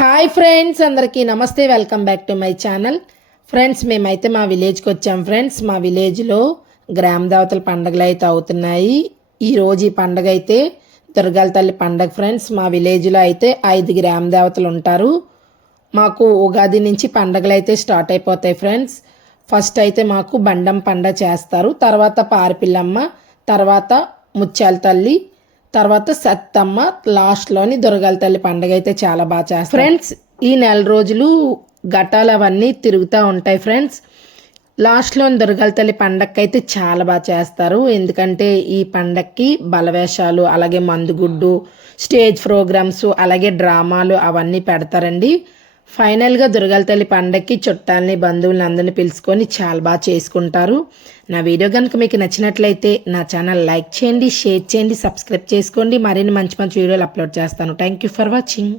Hi friends, అందరికీ నమస్తే. Welcome back to my channel. Friends, మేమైతే మా విలేజ్కి వచ్చాం. ఫ్రెండ్స్, మా విలేజ్లో గ్రామ దేవతల పండుగలు అయితే అవుతున్నాయి. ఈరోజు ఈ పండుగ అయితే దుర్గాల తల్లి పండుగ. ఫ్రెండ్స్, మా విలేజ్లో అయితే 5 గ్రామ దేవతలు ఉంటారు. మాకు ఉగాది నుంచి పండుగలు అయితే స్టార్ట్ అయిపోతాయి. ఫ్రెండ్స్, ఫస్ట్ అయితే మాకు బండం పండుగ చేస్తారు, తర్వాత పారిపిల్లమ్మ, తర్వాత ముత్యాల తల్లి, తర్వాత సత్తమ్మ, లాస్ట్లోని దుర్గాల తల్లి పండుగ అయితే చాలా బాగా చేస్తారు. ఫ్రెండ్స్, ఈ నెల రోజులు ఘటాలు అవన్నీ తిరుగుతూ ఉంటాయి. ఫ్రెండ్స్, లాస్ట్లోని దుర్గాల తల్లి పండగకి అయితే చాలా బాగా చేస్తారు. ఎందుకంటే ఈ పండగకి బలవేషాలు, అలాగే మందుగుడ్డు, స్టేజ్ ప్రోగ్రామ్స్, అలాగే డ్రామాలు అవన్నీ పెడతారండి. ఫైనల్గా దుర్గాల తల్లి పండగకి చుట్టాలని, బంధువులని అందరిని పిలుచుకొని చాలా బాగా చేసుకుంటారు. నా వీడియో కనుక మీకు నచ్చినట్లయితే నా ఛానల్ లైక్ చేయండి, షేర్ చేయండి, సబ్స్క్రైబ్ చేసుకోండి. మరిన్ని మంచి మంచి వీడియోలు అప్లోడ్ చేస్తాను. Thank you for watching.